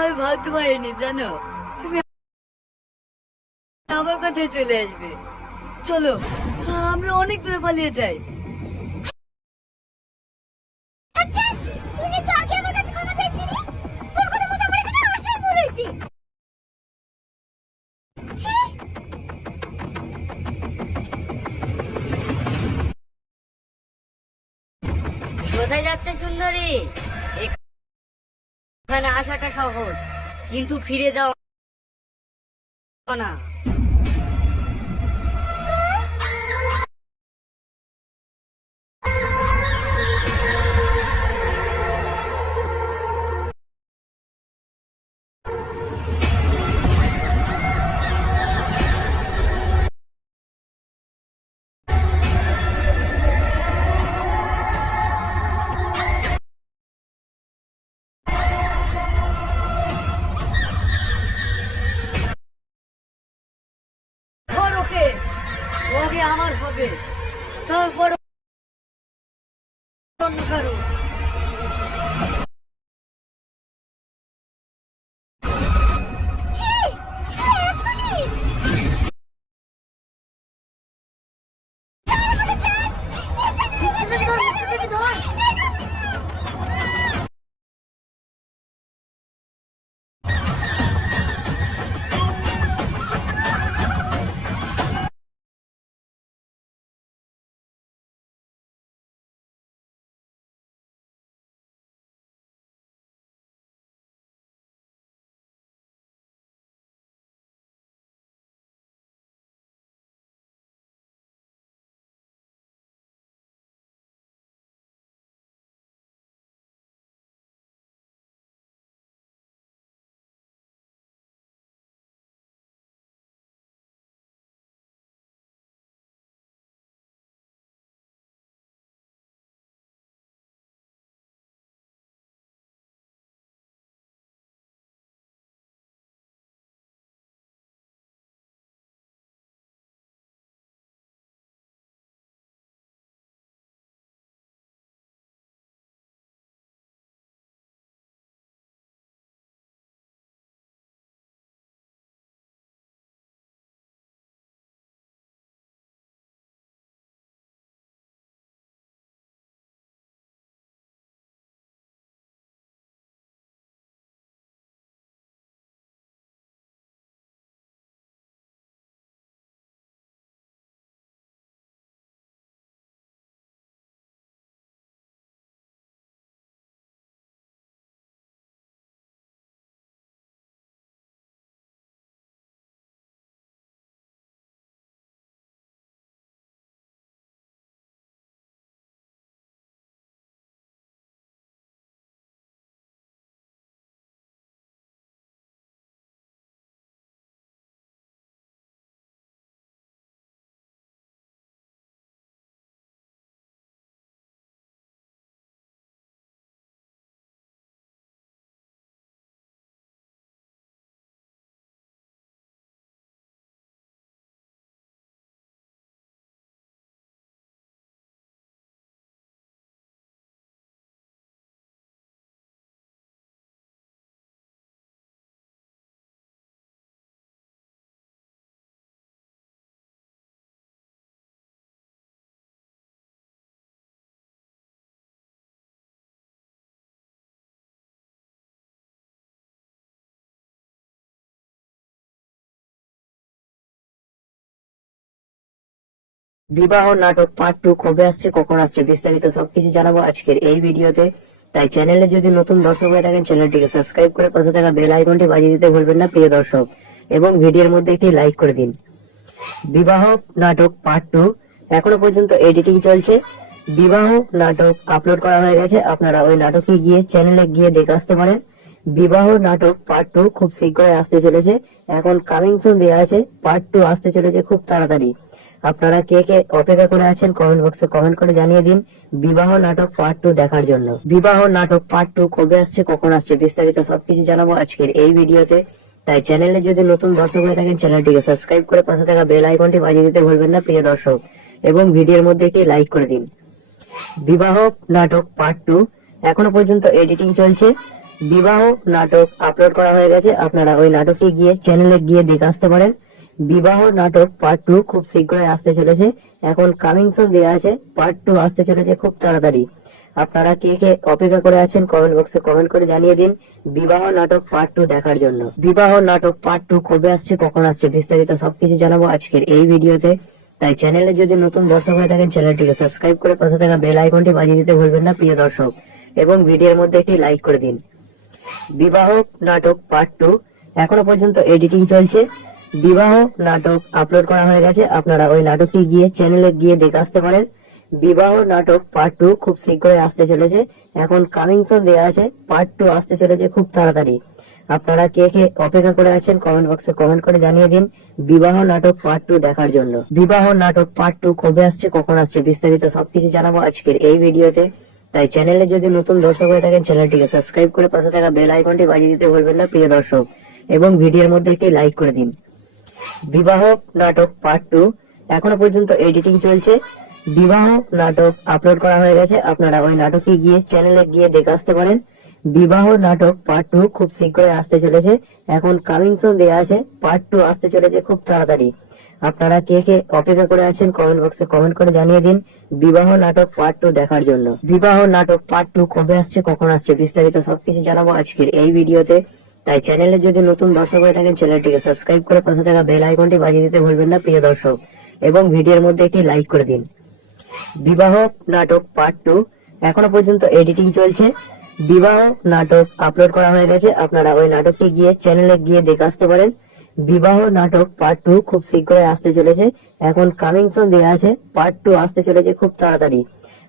আমি ভাবতে পারিনি জানো তুমি আমার কাছে চলে আসবে। চলো আমরা অনেক দূরে পালিয়ে যাই। আচ্ছা তুই তো আগে আমার কাছে ক্ষমা চাইছিলি, তোর কথা মতো আমার এখানে আসার ভুল হয়েছে। ছি! কোথায় যাচ্ছে সুন্দরী? এখানে আসাটা সহজ, কিন্তু ফিরে যাও না। ধর ওকে, ওকে আমার হবে, তারপর অন্য কারো। ছি! তুই এক্ষুনি! মুক্তিযোদ্ধা ধর, মুক্তিযোদ্ধা ধর। বিবাহ নাটক পার্ট 2 কবে আসছে, কখন আসছে, বিস্তারিত সবকিছু জানাবো আজকের এই ভিডিওতে। তাই চ্যানেলে যদি নতুন দর্শক হয়ে থাকেন চ্যানেলটিকে সাবস্ক্রাইব করে পাশে থাকা বেল আইকনটি বাজিয়ে দিতে ভুলবেন না প্রিয় দর্শক, এবং ভিডিওর মধ্যে একটি লাইক করে দিন। বিবাহ নাটক পার্ট 2 এখনো পর্যন্ত এডিটিং চলছে। বিবাহ নাটক আপলোড করা হয়ে গেছে, আপনারা ওই নাটকে গিয়ে চ্যানেলে গিয়ে দেখে আসতে পারেন। বিবাহ নাটক পার্ট 2 খুব শীঘ্রই আসতে চলেছে, এখন কামিং সুন দেওয়া আছে, পার্ট 2 আসতে চলেছে খুব তাড়াতাড়ি। আপনারা কে কে অপেক্ষা করে আছেন কমেন্ট বক্সে কমেন্ট করে জানিয়ে দিন বিবাহ নাটক পার্ট 2 দেখার জন্য। বিবাহ নাটক পার্ট 2 কবে আসছে, কখন আসছে, বিস্তারিত সবকিছু জানাবো আজকের এই ভিডিওতে। তাই চ্যানেলে যদি নতুন দর্শক হয়ে থাকেন চ্যানেলটিকে সাবস্ক্রাইব করে পাশে থাকা বেল আইকনটি বাজিয়ে দিতে ভুলবেন না প্রিয় দর্শক, এবং ভিডিওর মধ্যে একটি লাইক করে দিন। বিবাহ নাটক পার্ট 2 এখনো পর্যন্ত এডিটিং চলছে। বিবাহ নাটক আপলোড করা হয়ে গেছে, আপনারা ওই নাটকটি গিয়ে চ্যানেলে গিয়ে দেখে আসতে পারেন। বিবাহ নাটক পার্ট 2 খুব শীঘ্রই আসতে চলেছে। এখন কামিং সুন দেওয়া আছে, পার্ট 2 আসতে চলেছে খুব তাড়াতাড়ি। আপনারা কে কে অপেক্ষা করে আছেন কমেন্ট বক্সে কমেন্ট করে জানিয়ে দিন বিবাহ নাটক পার্ট 2 দেখার জন্য। বিবাহ নাটক পার্ট 2 কবে আসছে, কখন আসছে, বিস্তারিত সবকিছু জানাবো আজকের এই ভিডিওতে। তাই চ্যানেলে যদি নতুন দর্শক হয়ে থাকেন চ্যানেলটিকে সাবস্ক্রাইব করে পাশে থাকা বেল আইকনটি বাজিয়ে দিতে ভুলবেন না প্রিয় দর্শক, এবং ভিডিওর মধ্যে একটি লাইক করে দিন। বিবাহ নাটক পার্ট 2 এখনো পর্যন্ত এডিটিং চলছে। বিবাহ নাটক আপলোড করা হয়ে গেছে, আপনারা ওই নাটকটি গিয়ে চ্যানেলে গিয়ে দেখে আসতে পারেন। বিবাহ নাটক পার্ট 2 খুব শীঘ্রই আসতে চলেছে। এখন কামিং সুন দেওয়া আছে, পার্ট 2 আসতে চলেছে খুব তাড়াতাড়ি। আপনারা কে কে অপেক্ষা করে আছেন কমেন্ট বক্সে কমেন্ট করে জানিয়ে দিন বিবাহ নাটক পার্ট 2 দেখার জন্য। বিবাহ নাটক পার্ট 2 কবে আসছে, কখন আসছে, বিস্তারিত সবকিছু জানাবো আজকের এই ভিডিওতে। তাই চ্যানেলে যদি নতুন দর্শক হয়ে থাকেন চ্যানেলটিকে সাবস্ক্রাইব করে পাশে থাকা বেল আইকনটি বাজিয়ে দিতে ভুলবেন না প্রিয় দর্শক, এবং ভিডিওর মধ্যে একটি লাইক করে দিন। বিবাহ নাটক পার্ট 2 এখনো পর্যন্ত এডিটিং চলছে। বিবাহ নাটক আপলোড করা হয়ে গেছে, আপনারা ওই নাটকটি গিয়ে চ্যানেলে গিয়ে দেখে আসতে পারেন। বিবাহ নাটক পার্ট 2 খুব শীঘ্রই আসতে চলেছে। এখন কামিং সুন দেওয়া আছে, পার্ট 2 আসতে চলেছে খুব তাড়াতাড়ি। আপনারা কে কে অপেক্ষা করে আছেন কমেন্ট বক্সে কমেন্ট করে জানিয়ে দিন বিবাহ নাটক পার্ট 2 দেখার জন্য। বিবাহ নাটক পার্ট 2 কবে আসছে, কখন আসছে, বিস্তারিত সবকিছু জানাবো আজকের এই ভিডিওতে। তাই চ্যানেলে যদি নতুন দর্শক হয়ে থাকেন চ্যানেলটিকে সাবস্ক্রাইব করে পাশে থাকা বেল আইকনটি বাজিয়ে দিতে ভুলবেন না প্রিয় দর্শক, এবং ভিডিওর মধ্যে একটি লাইক করে দিন। বিবাহ নাটক পার্ট 2 এখনো পর্যন্ত এডিটিং চলছে। বিবাহ নাটক আপলোড করা হয়ে গেছে, আপনারা ওই নাটকটি গিয়ে চ্যানেলে গিয়ে দেখে আসতে পারেন। বিবাহ নাটক পার্ট 2 খুব শীঘ্রই আসতে চলেছে। এখন কামিং সুন দেওয়া আছে, পার্ট 2 আসতে চলেছে খুব তাড়াতাড়ি।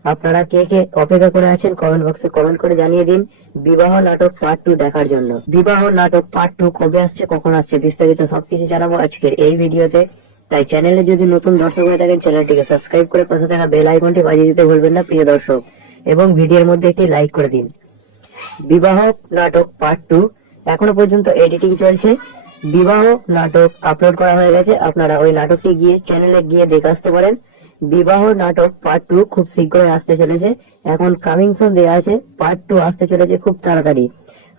আপনারা কে কে অপেক্ষা করে আছেন কমেন্ট বক্সে কমেন্ট করে জানিয়ে দিন বিবাহ নাটক পার্ট 2 দেখার জন্য। বিবাহ নাটক পার্ট 2 কবে আসছে, কখন আসছে, বিস্তারিত সবকিছু জানাবো আজকের এই ভিডিওতে। তাই চ্যানেলে যদি নতুন দর্শক হয়ে থাকেন চ্যানেলটিকে সাবস্ক্রাইব করে পাশে থাকা বেল আইকনটি বাজিয়ে দিতে ভুলবেন না প্রিয় দর্শক, এবং ভিডিওর মধ্যে একটি লাইক করে দিন। বিবাহ নাটক পার্ট 2 এখনো পর্যন্ত এডিটিং চলছে। বিবাহ নাটক আপলোড করা হয়ে গেছে, আপনারা ওই নাটকটি গিয়ে চ্যানেলে গিয়ে দেখে আসতে পারেন। বিবাহ নাটক পার্ট 2 খুব শীঘ্রই আসতে চলেছে। এখন কামিং সুন দেওয়া আছে, পার্ট 2 আসতে চলেছে খুব তাড়াতাড়ি।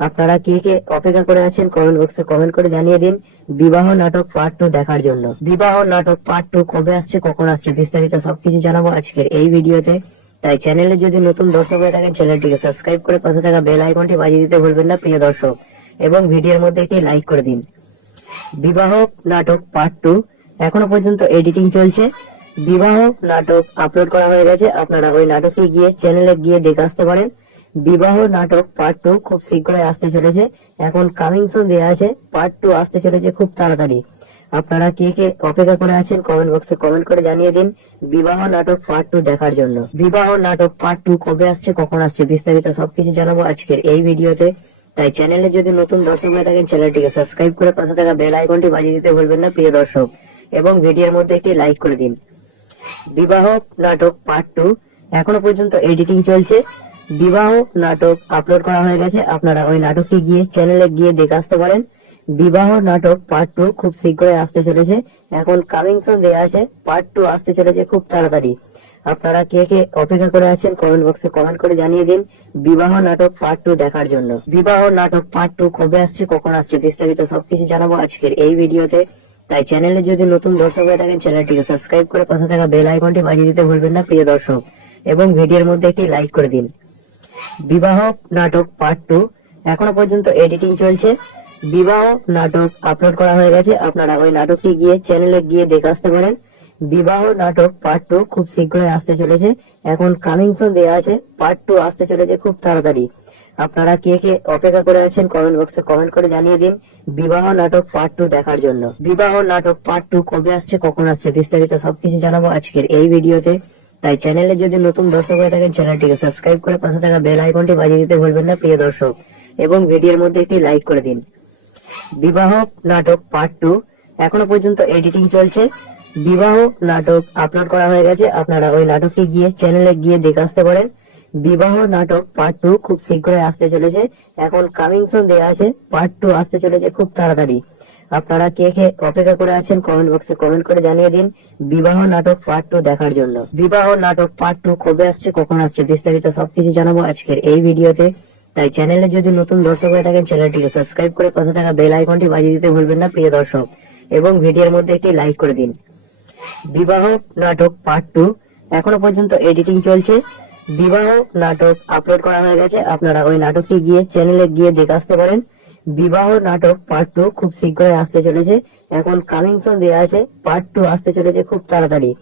আপনারা কে কে অপেক্ষা করে আছেন কমেন্ট বক্সে কমেন্ট করে জানিয়ে দিন বিবাহ নাটক পার্ট 2 দেখার জন্য। বিবাহ নাটক পার্ট 2 কবে আসছে, কখন আসছে, বিস্তারিত সবকিছু জানাবো আজকের এই ভিডিওতে। তাই চ্যানেলে যদি নতুন দর্শক হয়ে থাকেন চ্যানেলটিকে সাবস্ক্রাইব করে পাশে থাকা বেল আইকনটি বাজিয়ে দিতে ভুলবেন না প্রিয় দর্শক, এবং ভিডিওর মধ্যে একটি লাইক করে দিন। বিবাহ নাটক পার্ট 2 এখনো পর্যন্ত এডিটিং চলছে। বিবাহ নাটক আপলোড করা হয়ে গেছে, আপনারা ওই নাটকটি গিয়ে চ্যানেলে গিয়ে দেখে আসতে পারেন। বিবাহ নাটক পার্ট 2 খুব শীঘ্রই আসতে চলেছে। এখন কামিং সুন দেওয়া আছে, পার্ট 2 আসতে চলেছে খুব তাড়াতাড়ি। আপনারা কে কে অপেক্ষা করে আছেন কমেন্ট বক্সে কমেন্ট করে জানিয়ে দিন বিবাহ নাটক পার্ট 2 দেখার জন্য। বিবাহ নাটক পার্ট 2 কবে আসছে, কখন আসছে, বিস্তারিত সবকিছু জানাবো আজকের এই ভিডিওতে। তাই চ্যানেলে যদি নতুন দর্শক হয়ে থাকেন চ্যানেলটিকে সাবস্ক্রাইব করে পাশে থাকা বেল আইকনটি বাজিয়ে দিতে ভুলবেন না প্রিয় দর্শক, এবং ভিডিওর মধ্যে একটি লাইক করে দিন। বিবাহ নাটক পার্ট 2 এখনো পর্যন্ত এডিটিং চলছে। বিবাহ নাটক আপলোড করা হয়ে গেছে, আপনারা ওই নাটকটি গিয়ে চ্যানেলে গিয়ে দেখে আসতে পারেন। বিবাহ নাটক পার্ট 2 খুব শীঘ্রই আসতে চলেছে। এখন কামিং সুন দেওয়া আছে, পার্ট 2 আসতে চলেছে খুব তাড়াতাড়ি। আপনারা কে কে অপেক্ষা করে আছেন কমেন্ট বক্সে কমেন্ট করে জানিয়ে দিন বিবাহ নাটক পার্ট 2 দেখার জন্য। বিবাহ নাটক পার্ট 2 কবে আসছে, কখন আসছে, বিস্তারিত সবকিছু জানাবো আজকের এই ভিডিওতে। তাই চ্যানেলে যদি নতুন দর্শক হয়ে থাকেন চ্যানেলটিকে সাবস্ক্রাইব করে পাশে থাকা বেল আইকনটি বাজিয়ে দিতে ভুলবেন না প্রিয় দর্শক, এবং ভিডিওর মধ্যে একটি লাইক করে দিন। বিবাহ নাটক পার্ট 2 এখনো পর্যন্ত এডিটিং চলছে। বিবাহ নাটক আপলোড করা হয়ে গেছে, আপনারা ওই নাটকটি গিয়ে চ্যানেলে গিয়ে দেখে আসতে পারেন। বিবাহ নাটক পার্ট 2 খুব শীঘ্রই আসতে চলেছে। এখন কামিং সুন দেওয়া আছে, পার্ট 2 আসতে চলেছে খুব তাড়াতাড়ি। আপনারা কে কে অপেক্ষা করে আছেন কমেন্ট বক্সে কমেন্ট করে জানিয়ে দিন বিবাহ নাটক পার্ট 2 দেখার জন্য। বিবাহ নাটক পার্ট 2 কবে আসছে, কখন আসছে, বিস্তারিত সবকিছু জানাবো আজকের এই ভিডিওতে। তাই চ্যানেলে যদি নতুন দর্শক হয়ে থাকেন চ্যানেলটিকে সাবস্ক্রাইব করে পাশে থাকা বেল আইকনটি বাজিয়ে দিতে ভুলবেন না প্রিয় দর্শক, এবং ভিডিওর মধ্যে একটি লাইক করে দিন। বিবাহ নাটক পার্ট 2 এখনো পর্যন্ত এডিটিং চলছে। বিবাহ নাটক আপলোড করা হয়ে গেছে, আপনারা ওই নাটকটি গিয়ে চ্যানেলে গিয়ে দেখে আসতে পারেন। বিবাহ নাটক পার্ট 2 খুব শীঘ্রই আসতে চলেছে। এখন কামিং সুন দেওয়া আছে, পার্ট 2 আসতে চলেছে খুব তাড়াতাড়ি। আপনারা কে কে অপেক্ষা করে আছেন কমেন্ট বক্সে কমেন্ট করে জানিয়ে দিন বিবাহ নাটক পার্ট 2 দেখার জন্য। বিবাহ নাটক পার্ট 2 কবে আসছে, কখন আসছে, বিস্তারিত সবকিছু জানাবো আজকের এই ভিডিওতে। তাই চ্যানেলে যদি নতুন দর্শক হয়ে থাকেন চ্যানেলটিকে সাবস্ক্রাইব করে পাশে থাকা বেল আইকনটি বাজিয়ে দিতে ভুলবেন না প্রিয় দর্শক, এবং ভিডিওর মধ্যে একটি লাইক করে দিন। বিবাহ নাটক পার্ট 2 এখনো পর্যন্ত এডিটিং চলছে। বিবাহ নাটক আপলোড করা হয়ে গেছে, আপনারা ওই নাটকটি গিয়ে চ্যানেলে গিয়ে দেখে আসতে পারেন। বিবাহ নাটক পার্ট 2 খুব শীঘ্রই আসতে চলেছে, এখন কামিং সুন দেওয়া আছে, পার্ট 2 আসতে চলেছে খুব তাড়াতাড়ি।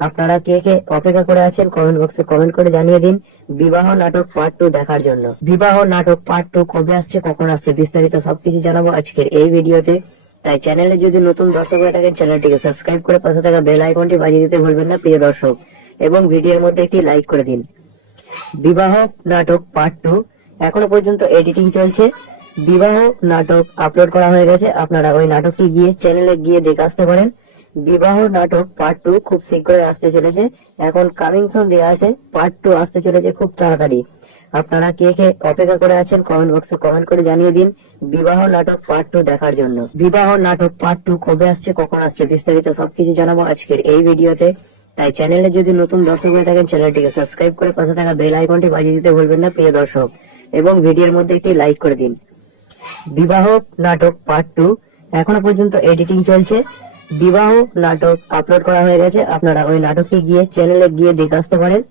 আপনারা কে কে অপেক্ষা করে আছেন কমেন্ট বক্সে কমেন্ট করে জানিয়ে দিন বিবাহ নাটক পার্ট 2 দেখার জন্য। বিবাহ নাটক পার্ট 2 কবে আসছে, কখন আসছে, বিস্তারিত সবকিছু জানাবো আজকের এই ভিডিওতে। তাই চ্যানেলে যদি নতুন দর্শক হয়ে থাকেন চ্যানেলটিকে সাবস্ক্রাইব করে পাশে থাকা বেল আইকনটি বাজিয়ে দিতে ভুলবেন না প্রিয় দর্শক, এবং ভিডিওর মধ্যে একটি লাইক করে দিন। বিবাহ নাটক পার্ট 2 এখনো পর্যন্ত এডিটিং চলছে। বিবাহ নাটক আপলোড করা হয়ে গেছে, আপনারা ওই নাটকটি গিয়ে চ্যানেলে গিয়ে দেখে আসতে পারেন। বিবাহ নাটক পার্ট 2 খুব শীঘ্রই আসতে চলেছে, এখন কামিং সুন দেওয়া আছে, পার্ট 2 আসতে চলেছে খুব তাড়াতাড়ি। আপনারা কে কে অপেক্ষা করে আছেন কমেন্ট বক্সে কমেন্ট করে জানিয়ে দিন বিবাহ নাটক পার্ট 2 দেখার জন্য। বিবাহ নাটক পার্ট 2 কবে আসছে, কখন আসছে, বিস্তারিত সবকিছু জানাবো আজকের এই ভিডিওতে। তাই চ্যানেলে যদি নতুন দর্শক হয়ে থাকেন চ্যানেলটিকে সাবস্ক্রাইব করে পাশে থাকা বেল আইকনটি বাজিয়ে দিতে ভুলবেন না প্রিয় দর্শক, এবং ভিডিওর মধ্যে একটি লাইক করে দিন। বিবাহ নাটক পার্ট 2 এখনো পর্যন্ত এডিটিং চলছে। বিবাহ নাটক আপলোড করা হয়ে গেছে, আপনারা ওই নাটকটি গিয়ে চ্যানেলে গিয়ে দেখে আসতে পারেন।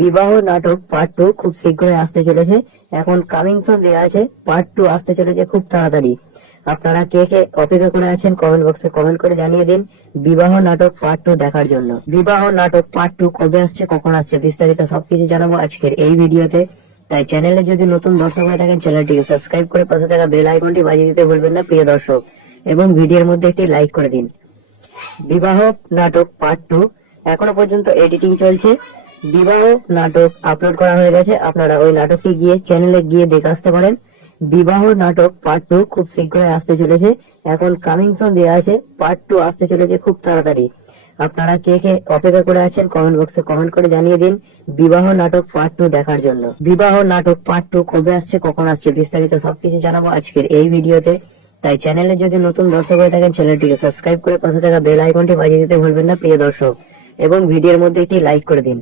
বিবাহ নাটক পার্ট 2 খুব শীঘ্রই আসতে চলেছে, এখন কামিং সুন দেওয়া আছে, পার্ট 2 আসতে চলেছে খুব তাড়াতাড়ি। আপনারা কে কে অপেক্ষা করে আছেন কমেন্ট বক্সে কমেন্ট করে জানিয়ে দিন বিবাহ নাটক পার্ট 2 দেখার জন্য। বিবাহ নাটক পার্ট 2 কবে আসছে, কখন আসছে, বিস্তারিত সবকিছু জানাবো আজকের এই ভিডিওতে। তাই চ্যানেলে যদি নতুন দর্শক হয়ে থাকেন চ্যানেলটিকে সাবস্ক্রাইব করে পাশে থাকা বেল আইকনটি বাজিয়ে দিতে ভুলবেন না প্রিয় দর্শক, এবং ভিডিওর মধ্যে একটি লাইক করে দিন। বিবাহ নাটক পার্ট 2 এখনো পর্যন্ত এডিটিং চলছে। বিবাহ নাটক আপলোড করা হয়ে গেছে, আপনারা ওই নাটকটি গিয়ে চ্যানেলে গিয়ে দেখে আসতে পারেন। বিবাহ নাটক পার্ট 2 খুব শীঘ্রই আসতে চলেছে, এখন কামিং সুন দেওয়া আছে, পার্ট 2 আসতে চলেছে খুব তাড়াতাড়ি। আপনারা কে কে অপেক্ষা করে আছেন কমেন্ট বক্সে কমেন্ট করে জানিয়ে দিন বিবাহ নাটক পার্ট 2 দেখার জন্য। বিবাহ নাটক পার্ট 2 কবে আসছে, কখন আসছে, বিস্তারিত সবকিছু জানাবো আজকের এই ভিডিওতে। তাই চ্যানেলে যদি নতুন দর্শক হয়ে থাকেন চ্যানেলটিকে সাবস্ক্রাইব করে পাশে থাকা বেল আইকনটি বাজিয়ে দিতে ভুলবেন না প্রিয় দর্শক, এবং ভিডিওর মধ্যে একটি লাইক করে দিন।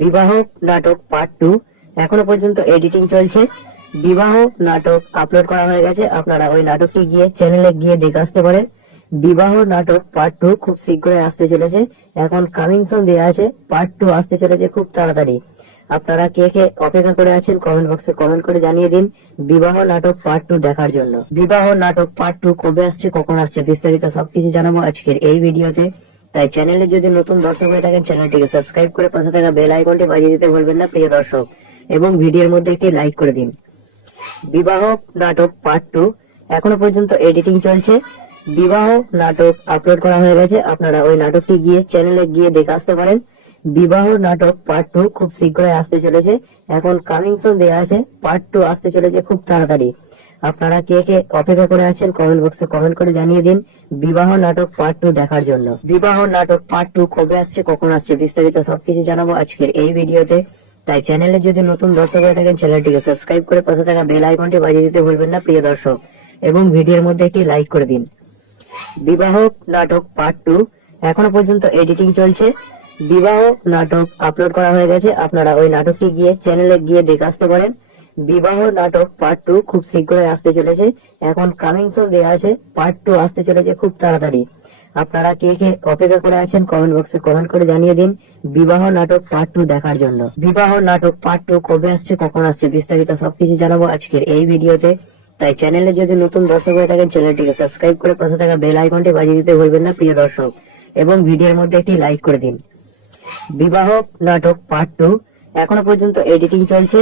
বিবাহ নাটক পার্ট 2 এখনো পর্যন্ত এডিটিং চলছে। বিবাহ নাটক আপলোড করা হয়ে গেছে, আপনারা ওই নাটকটি গিয়ে চ্যানেলে গিয়ে দেখে আসতে পারেন। বিবাহ নাটক পার্ট 2 খুব শীঘ্রই আসতে চলেছে, এখন কামিং সুন দেওয়া আছে, পার্ট 2 আসতে চলেছে খুব তাড়াতাড়ি। আপনারা কে কে অপেক্ষা করে আছেন কমেন্ট বক্সে কমেন্ট করে জানিয়ে দিন বিবাহ নাটক পার্ট 2 দেখার জন্য। বিবাহ নাটক পার্ট 2 কবে আসছে, কখন আসছে, বিস্তারিত সবকিছু জানাবো আজকের এই ভিডিওতে। তাই চ্যানেলে যদি নতুন দর্শক হয়ে থাকেন চ্যানেলটিকে সাবস্ক্রাইব করে পাশে থাকা বেল আইকনটি বাজিয়ে দিতে ভুলবেন না প্রিয় দর্শক, এবং ভিডিওর মধ্যে একটি লাইক করে দিন। বিবাহ নাটক পার্ট 2 এখনো পর্যন্ত এডিটিং চলছে। বিবাহ নাটক আপলোড করা হয়ে গেছে, আপনারা ওই নাটকটি গিয়ে চ্যানেলে গিয়ে দেখে আসতে পারেন। বিবাহ নাটক পার্ট 2 খুব শীঘ্রই আসতে চলেছে, এখন কামিং সুন দেওয়া আছে, পার্ট 2 আসতে চলেছে খুব তাড়াতাড়ি। আপনারা কে কে অপেক্ষা করে আছেন কমেন্ট বক্সে কমেন্ট করে জানিয়ে দিন বিবাহ নাটক পার্ট 2 দেখার জন্য। বিবাহ নাটক পার্ট 2 কবে আসছে, কখন আসছে, বিস্তারিত সবকিছু জানাবো আজকের এই ভিডিওতে। তাই চ্যানেলে যদি নতুন দর্শক হয়ে থাকেন চ্যানেলটিকে সাবস্ক্রাইব করে পাশে থাকা বেল আইকনটি বাজিয়ে দিতে ভুলবেন না প্রিয় দর্শক, এবং ভিডিওর মধ্যে একটি লাইক করে দিন। বিবাহ নাটক পার্ট 2 এখনো পর্যন্ত এডিটিং চলছে। বিবাহ নাটক আপলোড করা হয়ে গেছে, আপনারা ওই নাটকটি গিয়ে চ্যানেলে গিয়ে দেখে আসতে পারেন। বিবাহ নাটক পার্ট 2 খুব শীঘ্রই আসতে চলেছে, এখন কামিং সুন দেওয়া আছে, পার্ট 2 আসতে চলেছে খুব তাড়াতাড়ি। আপনারা কে কে অপেক্ষা করে আছেন কমেন্ট বক্সে কমেন্ট করে জানিয়ে দিন বিবাহ নাটক পার্ট 2 দেখার জন্য। বিবাহ নাটক পার্ট 2 কবে আসছে, কখন আসছে, বিস্তারিত সবকিছু জানাবো আজকের এই ভিডিওতে। তাই চ্যানেলে যদি নতুন দর্শক হয়ে থাকেন চ্যানেলটিকে সাবস্ক্রাইব করে পাশে থাকা বেল আইকনটি বাজিয়ে দিতে ভুলবেন না প্রিয় দর্শক, এবং ভিডিওর মধ্যে একটি লাইক করে দিন। বিবাহ নাটক পার্ট 2 এখনো পর্যন্ত এডিটিং চলছে।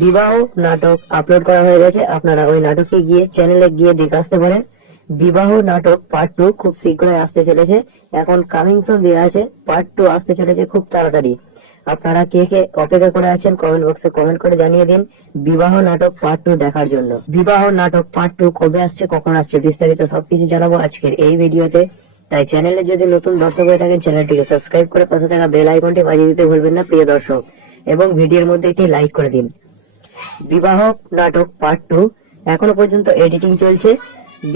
বিবাহ নাটক আপলোড করা হয়ে গেছে, আপনারা ওই নাটকটি গিয়ে চ্যানেলে গিয়ে দেখে আসতে পারেন। বিবাহ নাটক পার্ট 2 খুব শীঘ্রই আসতে চলেছে, এখন কামিং সুন দেওয়া আছে, পার্ট 2 আসতে চলেছে খুব তাড়াতাড়ি। আপনারা কে কে অপেক্ষা করে আছেন কমেন্ট বক্সে কমেন্ট করে জানিয়ে দিন বিবাহ নাটক পার্ট 2 দেখার জন্য। বিবাহ নাটক পার্ট 2 কবে আসছে, কখন আসছে, বিস্তারিত সবকিছু জানাবো আজকের এই ভিডিওতে। তাই চ্যানেলে যদি নতুন দর্শক হয়ে থাকেন চ্যানেলটিকে সাবস্ক্রাইব করে পাশে থাকা বেল আইকনটি বাজিয়ে দিতে ভুলবেন না প্রিয় দর্শক, এবং ভিডিওর মধ্যে একটি লাইক করে দিন। বিবাহ নাটক পার্ট 2 এখনো পর্যন্ত এডিটিং চলছে।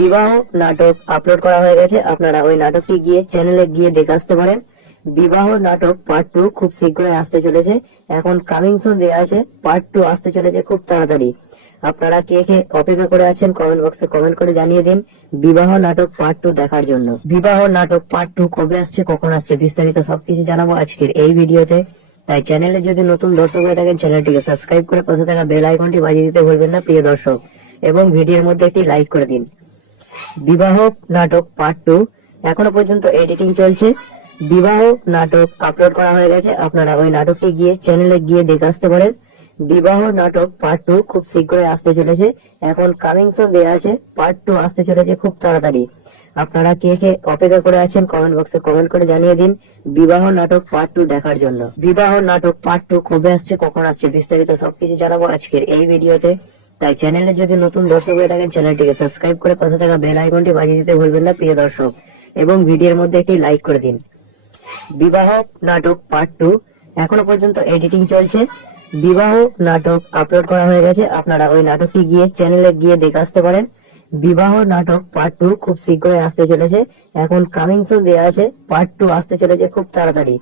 বিবাহ নাটক আপলোড করা হয়ে গেছে, আপনারা ওই নাটকটি গিয়ে চ্যানেলে গিয়ে দেখে আসতে পারেন। বিবাহ নাটক পার্ট 2 খুব শীঘ্রই আসতে চলেছে। এখন কামিং সুন দেওয়া আছে, পার্ট 2 আসতে চলেছে খুব তাড়াতাড়ি। আপনারা কে কে অপেক্ষা করে আছেন কমেন্ট বক্সে কমেন্ট করে জানিয়ে দিন বিবাহ নাটক পার্ট 2 দেখার জন্য। বিবাহ নাটক পার্ট 2 কবে আসছে, কখন আসছে, বিস্তারিত সবকিছু জানাবো আজকের এই ভিডিওতে। তাই চ্যানেলে যদি নতুন দর্শক হয়ে থাকেন চ্যানেলটিকে সাবস্ক্রাইব করে পাশে থাকা বেল আইকনটি বাজিয়ে দিতে ভুলবেন না প্রিয় দর্শক, এবং ভিডিওর মধ্যে একটি লাইক করে দিন। বিবাহ নাটক পার্ট 2 এখনো পর্যন্ত এডিটিং চলছে। বিবাহ নাটক আপলোড করা হয়ে গেছে, আপনারা ওই নাটকটি গিয়ে চ্যানেলে গিয়ে দেখে আসতে পারেন। বিবাহ নাটক পার্ট 2 খুব শীঘ্রই আসতে চলেছে। এখন কামিং সুন দেওয়া আছে, পার্ট 2 আসতে চলেছে খুব তাড়াতাড়ি। আপনারা কে কে অপেক্ষা করে আছেন কমেন্ট বক্সে কমেন্ট করে জানিয়ে দিন বিবাহ নাটক পার্ট 2 দেখার জন্য। বিবাহ নাটক পার্ট 2 কবে আসছে, কখন আসছে, বিস্তারিত সবকিছু জানাবো আজকের এই ভিডিওতে। তাই চ্যানেলে যদি নতুন দর্শক হয়ে থাকেন চ্যানেলটিকে সাবস্ক্রাইব করে পাশে থাকা বেল আইকনটি বাজিয়ে দিতে ভুলবেন না প্রিয় দর্শক, এবং ভিডিওর মধ্যে একটি লাইক করে দিন। বিবাহ নাটক পার্ট 2 এখনো পর্যন্ত এডিটিং চলছে। বিবাহ নাটক আপলোড করা হয়ে গেছে, আপনারা ওই নাটকটি গিয়ে চ্যানেলে গিয়ে দেখে আসতে পারেন। বিবাহ নাটক পার্ট 2 খুব শীঘ্রই আসতে চলেছে। এখন কামিং সুন দেওয়া আছে, পার্ট 2 আসতে চলেছে খুব তাড়াতাড়ি।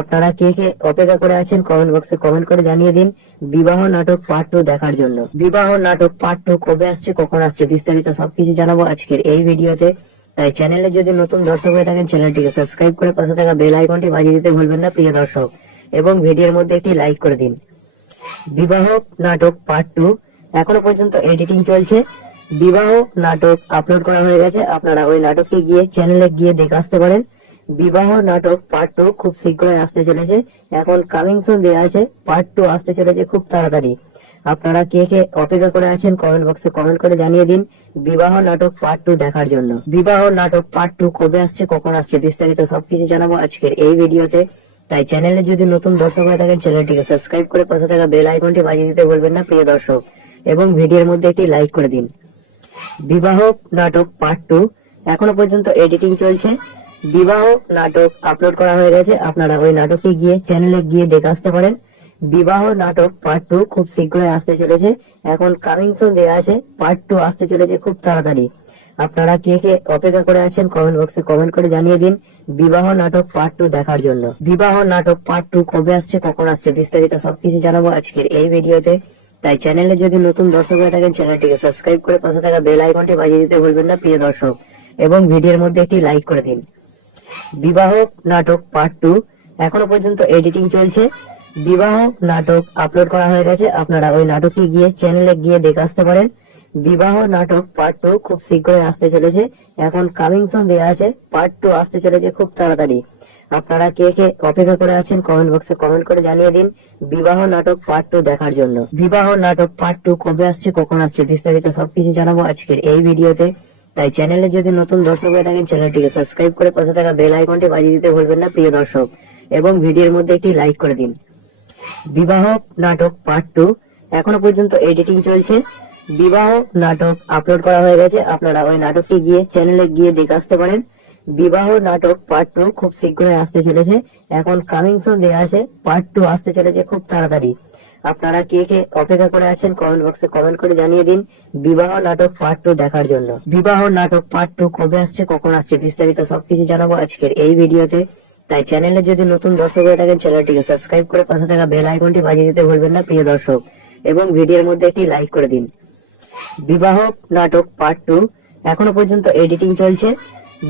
আপনারা কে কে অপেক্ষা করে আছেন কমেন্ট বক্সে কমেন্ট করে জানিয়ে দিন বিবাহ নাটক পার্ট 2 দেখার জন্য। বিবাহ নাটক পার্ট 2 কবে আসছে, কখন আসছে, বিস্তারিত সবকিছু জানাবো আজকের এই ভিডিওতে। তাই চ্যানেলে যদি নতুন দর্শক হয়ে থাকেন চ্যানেলটিকে সাবস্ক্রাইব করে পাশে থাকা বেল আইকনটি বাজিয়ে দিতে ভুলবেন না প্রিয় দর্শক, এবং ভিডিওর মধ্যে একটি লাইক করে দিন। বিবাহ নাটক পার্ট 2 এখনো পর্যন্ত এডিটিং চলছে। বিবাহ নাটক আপলোড করা হয়ে গেছে, আপনারা ওই নাটকটি গিয়ে চ্যানেলে গিয়ে দেখে আসতে পারেন। বিবাহ নাটক পার্ট 2 খুব শীঘ্রই আসতে চলেছে। এখন কামিং সুন দেওয়া আছে, পার্ট 2 আসতে চলেছে খুব তাড়াতাড়ি। আপনারা কে কে অপেক্ষা করে আছেন কমেন্ট বক্সে কমেন্ট করে জানিয়ে দিন বিবাহ নাটক পার্ট 2 দেখার জন্য। বিবাহ নাটক পার্ট 2 কবে আসছে, কখন আসছে, বিস্তারিত সবকিছু জানাবো আজকের এই ভিডিওতে। তাই চ্যানেলে যদি নতুন দর্শক হয়ে থাকেন চ্যানেলটিকে সাবস্ক্রাইব করে পাশে থাকা বেল আইকনটি বাজিয়ে দিতে ভুলবেন না প্রিয় দর্শক, এবং ভিডিওর মধ্যে একটি লাইক করে দিন। বিবাহ নাটক পার্ট 2 এখনো পর্যন্ত এডিটিং চলছে। বিবাহ নাটক আপলোড করা হয়ে গেছে, আপনারা ওই নাটকটি গিয়ে চ্যানেলে গিয়ে দেখে আসতে পারেন। বিবাহ নাটক পার্ট 2 খুব শীঘ্রই আসতে চলেছে। এখন কামিং সুন দেওয়া আছে, পার্ট 2 আসতে চলেছে খুব তাড়াতাড়ি। আপনারা কে কে অপেক্ষা করে আছেন কমেন্ট বক্সে কমেন্ট করে জানিয়ে দিন বিবাহ নাটক পার্ট 2 দেখার জন্য। বিবাহ নাটক পার্ট 2 কবে আসছে, কখন আসছে, বিস্তারিত সবকিছু জানাবো আজকের এই ভিডিওতে। তাই চ্যানেলে যদি নতুন দর্শক হয়ে থাকেন চ্যানেলটিকে সাবস্ক্রাইব করে পাশে থাকা বেল আইকনটি বাজিয়ে দিতে ভুলবেন না প্রিয় দর্শক, এবং ভিডিওর মধ্যে একটি লাইক করে দিন। বিবাহ নাটক পার্ট 2 এখনো পর্যন্ত এডিটিং চলছে। বিবাহ নাটক আপলোড করা হয়ে গেছে, আপনারা ওই নাটকটি গিয়ে চ্যানেলে গিয়ে দেখে আসতে পারেন। বিবাহ নাটক পার্ট 2 খুব শীঘ্রই আসতে চলেছে। এখন কামিং সুন দেওয়া আছে, পার্ট 2 আসতে চলেছে খুব তাড়াতাড়ি। আপনারা কে কে অপেক্ষা করে আছেন কমেন্ট বক্সে কমেন্ট করে জানিয়ে দিন বিবাহ নাটক পার্ট 2 দেখার জন্য। বিবাহ নাটক পার্ট 2 কবে আসছে, কখন আসছে, বিস্তারিত সবকিছু জানাবো আজকের এই ভিডিওতে। তাই চ্যানেলে যদি নতুন দর্শক হয়ে থাকেন চ্যানেলটিকে সাবস্ক্রাইব করে পাশে থাকা বেল আইকনটি বাজিয়ে দিতে ভুলবেন না প্রিয় দর্শক, এবং ভিডিওর মধ্যে একটি লাইক করে দিন। বিবাহ নাটক পার্ট 2 এখনো পর্যন্ত এডিটিং চলছে। বিবাহ নাটক আপলোড করা হয়ে গেছে, আপনারা ওই নাটকটি গিয়ে চ্যানেলে গিয়ে দেখে আসতে পারেন। বিবাহ নাটক পার্ট 2 খুব শীঘ্রই আসতে চলেছে। এখন কামিং সুন দেওয়া আছে, পার্ট 2 আসতে চলেছে খুব তাড়াতাড়ি। আপনারা কে কে অপেক্ষা করে আছেন কমেন্ট বক্সে কমেন্ট করে জানিয়ে দিন বিবাহ নাটক পার্ট 2 দেখার জন্য। বিবাহ নাটক পার্ট 2 কবে আসছে, কখন আসছে, বিস্তারিত সবকিছু জানাবো আজকের এই ভিডিওতে। তাই চ্যানেলে যদি নতুন দর্শক হয়ে থাকেন চ্যানেলটিকে সাবস্ক্রাইব করে পাশে থাকা বেল আইকনটি বাজিয়ে দিতে ভুলবেন না প্রিয় দর্শক, এবং ভিডিওর মধ্যে একটি লাইক করে দিন। বিবাহ নাটক পার্ট 2 এখনো পর্যন্ত এডিটিং চলছে।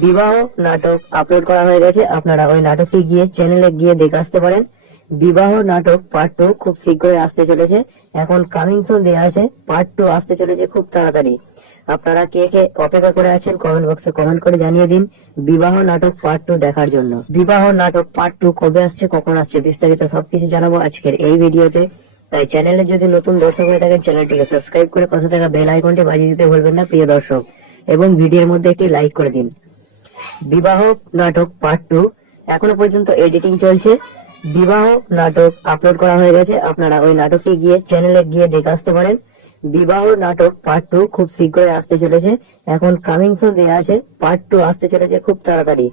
বিবাহ নাটক আপলোড করা হয়ে গেছে, আপনারা ওই নাটকটি গিয়ে চ্যানেলে গিয়ে দেখে আসতে পারেন। বিবাহ নাটক পার্ট 2 খুব শীঘ্রই আসতে চলেছে। এখন কামিং সুন দেওয়া আছে, পার্ট 2 আসতে চলেছে খুব তাড়াতাড়ি। আপনারা কে কে অপেক্ষা করে আছেন কমেন্ট বক্সে কমেন্ট করে জানিয়ে দিন বিবাহ নাটক পার্ট 2 দেখার জন্য। বিবাহ নাটক পার্ট 2 কবে আসছে, কখন আসছে, বিস্তারিত সবকিছু জানাবো আজকের এই ভিডিওতে। তাই চ্যানেলে যদি নতুন দর্শক হয়ে থাকেন চ্যানেলটিকে সাবস্ক্রাইব করে পাশে থাকা বেল আইকনটি বাজিয়ে দিতে ভুলবেন না প্রিয় দর্শক, এবং ভিডিওর মধ্যে একটি লাইক করে দিন। বিবাহ নাটক পার্ট 2 এখনো পর্যন্ত এডিটিং চলছে। বিবাহ নাটক আপলোড করা হয়ে গেছে, আপনারা ওই নাটকটি গিয়ে চ্যানেলে গিয়ে দেখে আসতে পারেন। বিবাহ নাটক পার্ট 2 খুব শীঘ্রই আসতে চলেছে। এখন কামিং সুন দেওয়া আছে, পার্ট 2 আসতে চলেছে খুব তাড়াতাড়ি।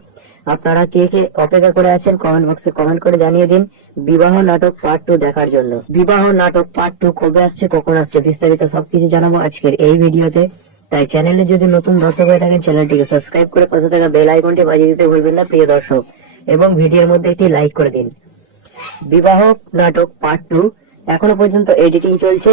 আপনারা কে কে অপেক্ষা করে আছেন কমেন্ট বক্সে কমেন্ট করে জানিয়ে দিন বিবাহ নাটক পার্ট 2 দেখার জন্য। বিবাহ নাটক পার্ট 2 কবে আসছে, কখন আসছে, বিস্তারিত সবকিছু জানাবো আজকের এই ভিডিওতে। তাই চ্যানেলে যদি নতুন দর্শক হয়ে থাকেন চ্যানেলটিকে সাবস্ক্রাইব করে পাশে থাকা বেল আইকনটি বাজিয়ে দিতে ভুলবেন না প্রিয় দর্শক, এবং ভিডিওর মধ্যে একটি লাইক করে দিন। বিবাহ নাটক পার্ট 2 এখনো পর্যন্ত এডিটিং চলছে।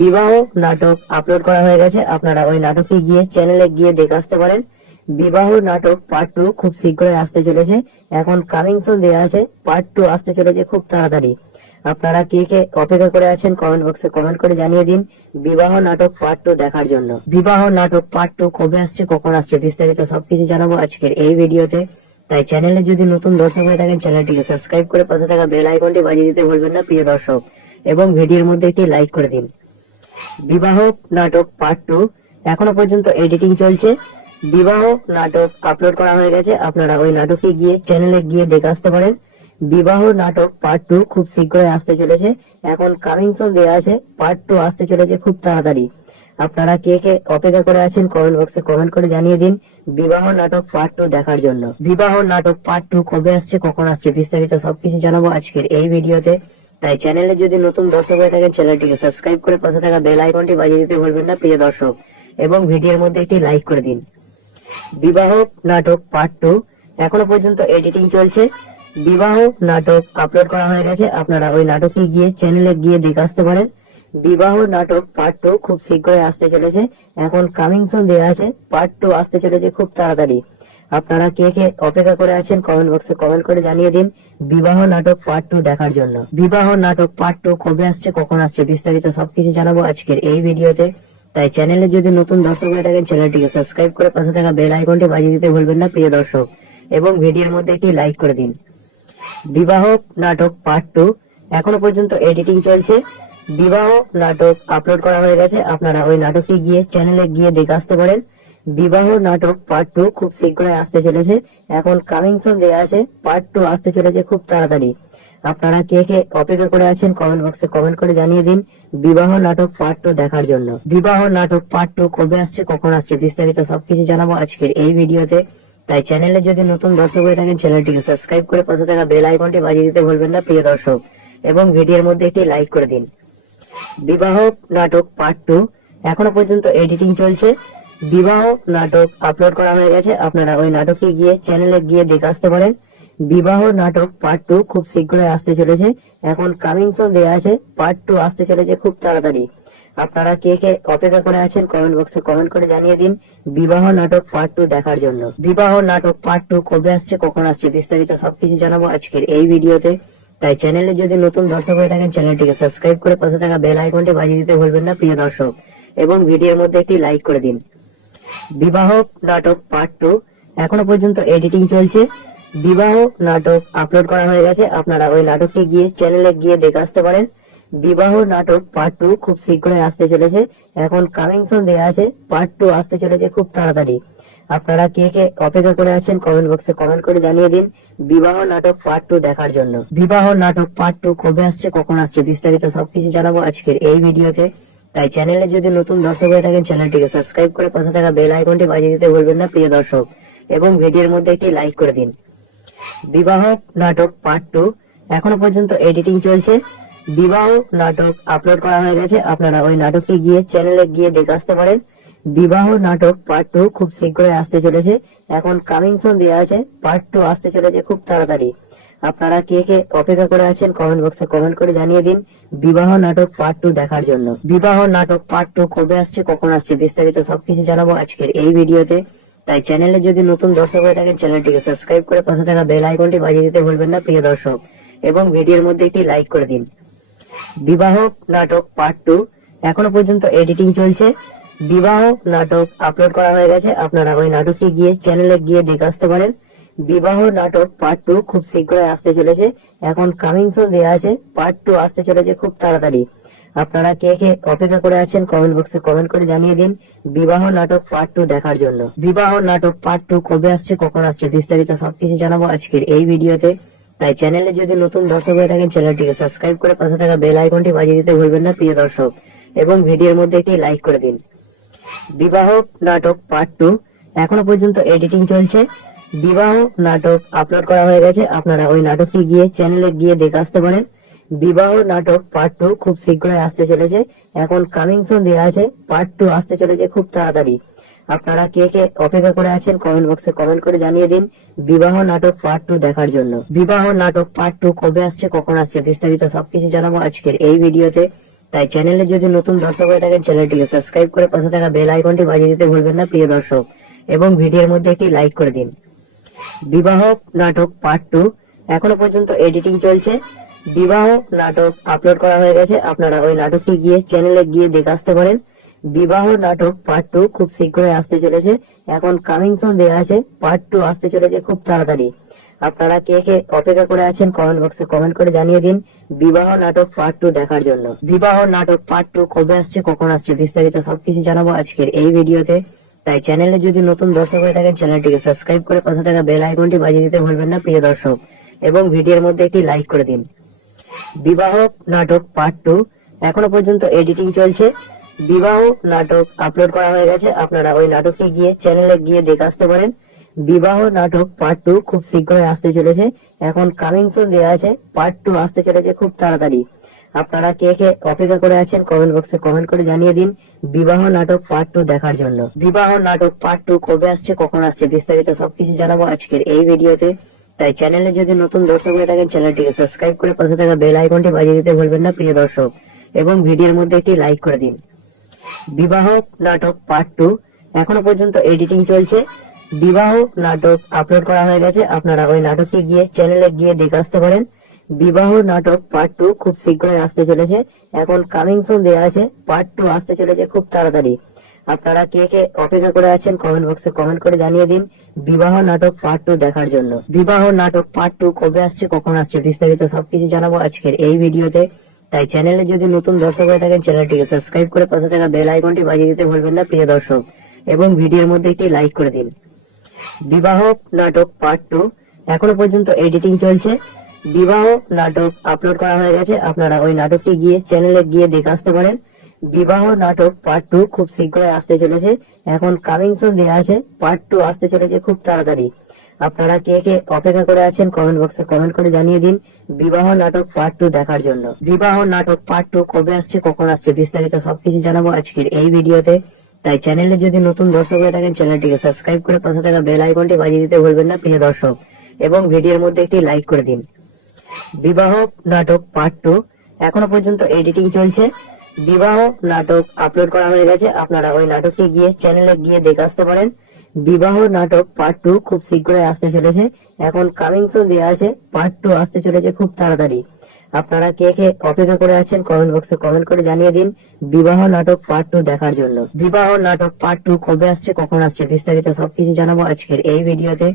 বিবাহ নাটক আপলোড করা হয়ে গেছে, আপনারা ওই নাটকটি গিয়ে চ্যানেলে গিয়ে দেখে আসতে পারেন। বিবাহ নাটক পার্ট 2 খুব শীঘ্রই আসতে চলেছে। এখন কামিং সুন দেওয়া আছে, পার্ট 2 আসতে চলেছে খুব তাড়াতাড়ি। আপনারা কে কে অপেক্ষা করে আছেন কমেন্ট বক্সে কমেন্ট করে জানিয়ে দিন বিবাহ নাটক পার্ট 2 দেখার জন্য। বিবাহ নাটক পার্ট 2 কবে আসছে, কখন আসছে, বিস্তারিত সবকিছু জানাবো আজকের এই ভিডিওতে। তাই চ্যানেলে যদি নতুন দর্শক হয়ে থাকেন চ্যানেলটিকে সাবস্ক্রাইব করে পাশে থাকা বেল আইকনটি বাজিয়ে দিতে ভুলবেন না প্রিয় দর্শক, এবং ভিডিওর মধ্যে একটি লাইক করে দিন। বিবাহ নাটক পার্ট 2 এখনো পর্যন্ত এডিটিং চলছে। বিবাহ নাটক আপলোড করা হয়ে গেছে, আপনারা ওই নাটকটি গিয়ে চ্যানেলে গিয়ে দেখে আসতে পারেন। বিবাহ নাটক পার্ট 2 খুব শীঘ্রই আসতে চলেছে। এখন কামিং সুন দেওয়া আছে, পার্ট 2 আসতে চলেছে খুব তাড়াতাড়ি। আপনারা কে কে অপেক্ষা করে আছেন কমেন্ট বক্সে কমেন্ট করে জানিয়ে দিন বিবাহ নাটক পার্ট 2 দেখার জন্য। বিবাহ নাটক পার্ট 2 কবে আসছে, কখন আসছে, বিস্তারিত সবকিছু জানাবো আজকের এই ভিডিওতে। তাই চ্যানেলে যদি নতুন দর্শক হয়ে থাকেন চ্যানেলটিকে সাবস্ক্রাইব করে পাশে থাকা বেল আইকনটি বাজিয়ে দিতে ভুলবেন না প্রিয় দর্শক, এবং ভিডিওর মধ্যে একটি লাইক করে দিন। বিবাহ নাটক পার্ট 2 এখনো পর্যন্ত এডিটিং চলছে। বিবাহ নাটক আপলোড করা হয়ে গেছে, আপনারা ওই নাটকটি গিয়ে চ্যানেলে গিয়ে দেখে আসতে পারেন। বিবাহ নাটক পার্ট 2 খুব শীঘ্রই আসতে চলেছে। এখন কামিং সুন দেওয়া আছে, পার্ট 2 আসতে চলেছে খুব তাড়াতাড়ি। আপনারা কে কে অপেক্ষা করে আছেন কমেন্ট বক্সে কমেন্ট করে জানিয়ে দিন বিবাহ নাটক পার্ট 2 দেখার জন্য। বিবাহ নাটক পার্ট 2 কবে আসছে, কখন আসছে, বিস্তারিত সবকিছু জানাবো আজকের এই ভিডিওতে। তাই চ্যানেলে যদি নতুন দর্শক হয়ে থাকেন চ্যানেলটিকে সাবস্ক্রাইব করে পাশে থাকা বেল আইকনটি বাজিয়ে দিতে ভুলবেন না প্রিয় দর্শক, এবং ভিডিওর মধ্যে একটি লাইক করে দিন। বিবাহ নাটক পার্ট 2 এখনো পর্যন্ত এডিটিং চলছে। বিবাহ নাটক আপলোড করা হয়ে গেছে, আপনারা ওই নাটকটি গিয়ে চ্যানেলে গিয়ে দেখে আসতে পারেন। বিবাহ নাটক পার্ট 2 খুব শীঘ্রই আসতে চলেছে। এখন কামিং সুন দেওয়া আছে, পার্ট 2 আসতে চলেছে খুব তাড়াতাড়ি। আপনারা কে কে অপেক্ষা করে আছেন কমেন্ট বক্সে কমেন্ট করে জানিয়ে দিন বিবাহ নাটক পার্ট 2 দেখার জন্য। বিবাহ নাটক পার্ট 2 কবে আসছে, কখন আসছে, বিস্তারিত সবকিছু জানাবো আজকের এই ভিডিওতে। তাই চ্যানেলে যদি নতুন দর্শক হয়ে থাকেন চ্যানেলটিকে সাবস্ক্রাইব করে পাশে থাকা বেল আইকনটি বাজিয়ে দিতে ভুলবেন না প্রিয় দর্শক, এবং ভিডিওর মধ্যে একটি লাইক করে দিন। বিবাহ নাটক পার্ট 2 এখনো পর্যন্ত এডিটিং চলছে। বিবাহ নাটক আপলোড করা হয়ে গেছে, আপনারা ওই নাটকটি গিয়ে চ্যানেলে গিয়ে দেখে আসতে পারেন। বিবাহ নাটক পার্ট 2 খুব শীঘ্রই আসতে চলেছে। এখন কামিং সুন দেওয়া আছে, পার্ট 2 আসতে চলেছে খুব তাড়াতাড়ি। আপনারা কে কে অপেক্ষা করে আছেন কমেন্ট বক্সে কমেন্ট করে জানিয়ে দিন বিবাহ নাটক পার্ট 2 দেখার জন্য। বিবাহ নাটক পার্ট 2 কবে আসছে, কখন আসছে, বিস্তারিত সবকিছু জানাবো আজকের এই ভিডিওতে। তাই চ্যানেলে যদি নতুন দর্শক হয়ে থাকেন চ্যানেলটিকে সাবস্ক্রাইব করে পাশে থাকা বেল আইকনটি বাজিয়ে দিতে ভুলবেন না প্রিয় দর্শক, এবং ভিডিওর মধ্যে একটি লাইক করে দিন। বিবাহ নাটক পার্ট 2 এখনো পর্যন্ত এডিটিং চলছে। বিবাহ নাটক আপলোড করা হয়ে গেছে, আপনারা ওই নাটকটি গিয়ে চ্যানেলে গিয়ে দেখে আসতে পারেন। বিবাহ নাটক পার্ট 2 খুব শীঘ্রই আসতে চলেছে। এখন কামিং সুন দেওয়া আছে, পার্ট 2 আসতে চলেছে খুব তাড়াতাড়ি। আপনারা কে কে অপেক্ষা করে আছেন কমেন্ট বক্সে কমেন্ট করে জানিয়ে দিন বিবাহ নাটক পার্ট 2 দেখার জন্য। বিবাহ নাটক পার্ট 2 কবে আসছে, কখন আসছে, বিস্তারিত সবকিছু জানাবো আজকের এই ভিডিওতে। তাই চ্যানেলে যদি নতুন দর্শক হয়ে থাকেন চ্যানেলটিকে সাবস্ক্রাইব করে পাশে থাকা বেল আইকনটি বাজিয়ে দিতে ভুলবেন না প্রিয় দর্শক, এবং ভিডিওর মধ্যে একটি লাইক করে দিন। বিবাহ নাটক পার্ট 2 এখনো পর্যন্ত এডিটিং চলছে। বিবাহ নাটক আপলোড করা হয়ে গেছে, আপনারা ওই নাটকটি গিয়ে চ্যানেলে গিয়ে দেখে আসতে পারেন। বিবাহ নাটক পার্ট 2 খুব শীঘ্রই আসতে চলেছে। এখন কামিং সুন দেওয়া আছে, পার্ট 2 আসতে চলেছে খুব তাড়াতাড়ি। আপনারা কে কে অপেক্ষা করে আছেন কমেন্ট বক্সে কমেন্ট করে জানিয়ে দিন বিবাহ নাটক পার্ট 2 দেখার জন্য। বিবাহ নাটক পার্ট 2 কবে আসছে, কখন আসছে, বিস্তারিত সবকিছু জানাবো আজকের এই ভিডিওতে। তাই চ্যানেলে যদি নতুন দর্শক হয়ে থাকেন চ্যানেলটিকে সাবস্ক্রাইব করে পাশে থাকা বেল আইকনটি বাজিয়ে দিতে ভুলবেন না প্রিয় দর্শক, এবং ভিডিওর মধ্যে একটি লাইক করে দিন। বিবাহ নাটক পার্ট 2 এখনো পর্যন্ত এডিটিং চলছে। বিবাহ নাটক আপলোড করা হয়ে গেছে, আপনারা ওই নাটকটি গিয়ে চ্যানেলে গিয়ে দেখে আসতে পারেন। বিবাহ নাটক পার্ট 2 খুব শীঘ্রই আসতে চলেছে। এখন কামিং সুন দেওয়া আছে, পার্ট 2 আসতে চলেছে খুব তাড়াতাড়ি। আপনারা কে কে অপেক্ষা করে আছেন কমেন্ট বক্সে কমেন্ট করে জানিয়ে দিন বিবাহ নাটক পার্ট 2 দেখার জন্য। বিবাহ নাটক পার্ট 2 কবে আসছে, কখন আসছে, বিস্তারিত সবকিছু জানাবো আজকের এই ভিডিওতে। তাই চ্যানেলে যদি নতুন দর্শক হয়ে থাকেন চ্যানেলটিকে সাবস্ক্রাইব করে পাশে থাকা বেল আইকনটি বাজিয়ে দিতে ভুলবেন না প্রিয় দর্শক, এবং ভিডিওর মধ্যে একটি লাইক করে দিন। বিবাহ নাটক পার্ট 2 এখনো পর্যন্ত এডিটিং চলছে। বিবাহ নাটক আপলোড করা হয়ে গেছে, আপনারা ওই নাটকটি গিয়ে চ্যানেলে গিয়ে দেখে আসতে পারেন। বিবাহ নাটক পার্ট 2 খুব শীঘ্রই আসতে চলেছে। এখন কামিং সুন দেওয়া আছে, পার্ট 2 আসতে চলেছে খুব তাড়াতাড়ি। আপনারা কে কে অপেক্ষা করে আছেন কমেন্ট বক্সে কমেন্ট করে জানিয়ে দিন বিবাহ নাটক পার্ট 2 দেখার জন্য। বিবাহ নাটক পার্ট 2 কবে আসছে, কখন আসছে, বিস্তারিত সবকিছু জানাবো আজকের এই ভিডিওতে। তাই চ্যানেলে যদি নতুন দর্শক হয়ে থাকেন চ্যানেলটিকে সাবস্ক্রাইব করে পাশে থাকা বেল আইকনটি বাজিয়ে দিতে ভুলবেন না প্রিয় দর্শক, এবং ভিডিওর মধ্যে একটি লাইক করে দিন। বিবাহ নাটক পার্ট 2 এখনো পর্যন্ত এডিটিং চলছে। বিবাহ নাটক আপলোড করা হয়ে গেছে, আপনারা ওই নাটকটি গিয়ে চ্যানেলে গিয়ে দেখে আসতে পারেন। বিবাহ নাটক পার্ট 2 খুব শীঘ্রই আসতে চলেছে, এখন কামিং সুন দেওয়া আছে, পার্ট 2 আসতে চলেছে খুব তাড়াতাড়ি। আপনারা কে কে অপেক্ষা করে আছেন কমেন্ট বক্সে কমেন্ট করে জানিয়ে দিন বিবাহ নাটক পার্ট 2 দেখার জন্য। বিবাহ নাটক পার্ট 2 কবে আসছে, কখন আসছে, বিস্তারিত সবকিছু জানাবো আজকের এই ভিডিওতে। তাই চ্যানেলে যদি নতুন দর্শক হয়ে থাকেন চ্যানেলটিকে সাবস্ক্রাইব করে পাশে থাকা বেল আইকনটি বাজিয়ে দিতে ভুলবেন না প্রিয় দর্শক, এবং ভিডিওর মধ্যে একটি লাইক করে দিন। বিবাহ নাটক পার্ট 2 এখনো পর্যন্ত এডিটিং চলছে। বিবাহ নাটক আপলোড করা হয়ে গেছে, আপনারা ওই নাটকটি গিয়ে চ্যানেলে গিয়ে দেখে আসতে পারেন। বিবাহ নাটক পার্ট 2 খুব শীঘ্রই আসতে চলেছে, এখন কামিং সুন দেওয়া আছে, পার্ট 2 আসতে চলেছে খুব তাড়াতাড়ি। আপনারা কে কে অপেক্ষা করে আছেন কমেন্ট বক্সে কমেন্ট করে জানিয়ে দিন বিবাহ নাটক পার্ট 2 দেখার জন্য। বিবাহ নাটক পার্ট 2 কবে আসছে, কখন আসছে, বিস্তারিত সবকিছু জানাবো আজকের এই ভিডিওতে। তাই চ্যানেলে যদি নতুন দর্শক হয়ে থাকেন চ্যানেলটিকে সাবস্ক্রাইব করে পাশে থাকা বেল আইকনটি বাজিয়ে দিতে ভুলবেন না প্রিয় দর্শক, এবং ভিডিওর মধ্যে একটি লাইক করে দিন। বিবাহ নাটক পার্ট 2 এখনো পর্যন্ত এডিটিং চলছে। বিবাহ নাটক আপলোড করা হয়ে গেছে, আপনারা ওই নাটকটি গিয়ে চ্যানেলে গিয়ে দেখে আসতে পারেন। বিবাহ নাটক পার্ট 2 খুব শীঘ্রই আসতে চলেছে, এখন কামিং সুন দেওয়া আছে, পার্ট 2 আসতে চলেছে খুব তাড়াতাড়ি। আপনারা কে কে অপেক্ষা করে আছেন কমেন্ট বক্সে কমেন্ট করে জানিয়ে দিন বিবাহ নাটক পার্ট 2 দেখার জন্য। বিবাহ নাটক পার্ট 2 কবে আসছে, কখন আসছে, বিস্তারিত সবকিছু জানাবো আজকের এই ভিডিওতে। তাই চ্যানেলে যদি নতুন দর্শক হয়ে থাকেন চ্যানেলটিকে সাবস্ক্রাইব করে পাশে থাকা বেল আইকনটি বাজিয়ে দিতে ভুলবেন না প্রিয় দর্শক, এবং ভিডিওর মধ্যে একটি লাইক করে দিন। বিবাহ নাটক পার্ট 2 এখনো পর্যন্ত এডিটিং চলছে। বিবাহ নাটক আপলোড করা হয়ে গেছে, আপনারা ওই নাটকটি গিয়ে চ্যানেলে গিয়ে দেখে আসতে পারেন। বিবাহ নাটক পার্ট 2 খুব শীঘ্রই আসতে চলেছে, এখন কামিং সুন দেওয়া আছে, পার্ট 2 আসতে চলেছে খুব তাড়াতাড়ি। আপনারা কে কে অপেক্ষা করে আছেন কমেন্ট বক্সে কমেন্ট করে জানিয়ে দিন বিবাহ নাটক পার্ট 2 দেখার জন্য। বিবাহ নাটক পার্ট 2 কবে আসছে, কখন আসছে, বিস্তারিত সবকিছু জানাবো আজকের এই ভিডিওতে। তাই চ্যানেলে যদি নতুন দর্শক হয়ে থাকেন চ্যানেলটিকে সাবস্ক্রাইব করে পাশে থাকা বেল আইকনটি বাজিয়ে দিতে ভুলবেন না প্রিয় দর্শক, এবং ভিডিওর মধ্যে একটি লাইক করে দিন। বিবাহ নাটক পার্ট 2 এখনো পর্যন্ত এডিটিং চলছে। বিবাহ নাটক আপলোড করা হয়ে গেছে, আপনারা ওই নাটকটি গিয়ে চ্যানেলে গিয়ে দেখে আসতে পারেন। বিবাহ নাটক পার্ট 2 খুব শীঘ্রই আসতে চলেছে, এখন কামিং সুন দেওয়া আছে, পার্ট 2 আসতে চলেছে খুব তাড়াতাড়ি। আপনারা কে কে অপেক্ষা করে আছেন কমেন্ট বক্সে কমেন্ট করে জানিয়ে দিন বিবাহ নাটক পার্ট 2 দেখার জন্য। বিবাহ নাটক পার্ট 2 কবে আসছে, কখন আসছে, বিস্তারিত সবকিছু জানাবো আজকের এই ভিডিওতে।